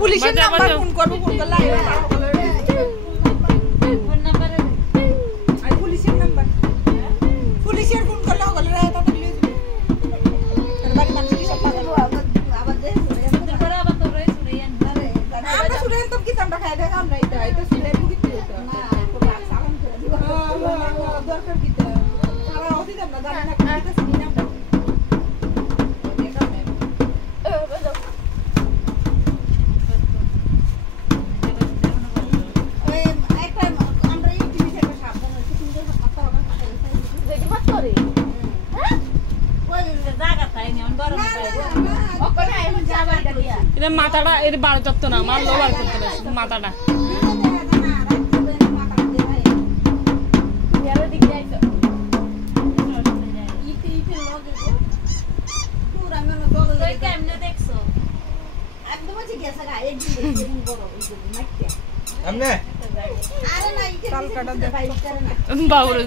পুলিশের number phone করবো phone করলে ফোন নাম্বার আর পুলিশের নাম্বার পুলিশের ফোন করলে হলো রে তা দিলে বাকি মানুষ কি সব পাগল আবার দে করে আবার তো রই শুনে আমরা শুনে তো কি আমরা খাই দেখা আমরা এটা শুনে কি তো না পুরো সালাম করে দিব দরকার কি তো সারা অতি আমরা জানি না কি তো শুনি না এটা মাথাটা এর বার করতো না মারলো বার করতো না মাথাটা বাবুর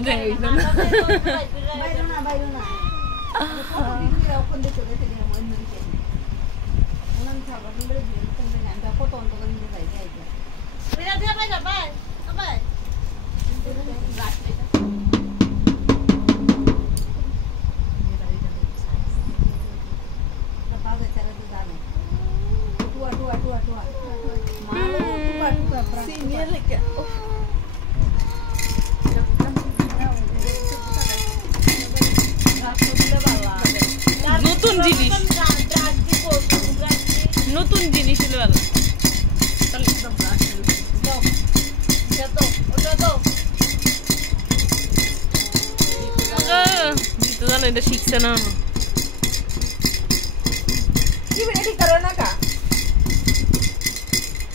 নতুন জিনিস নতুন জিনিস এটা শিখছে না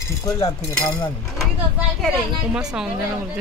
ঠিক করলাম থেকে সামনে তোমার সাউন্ড যেন বলতে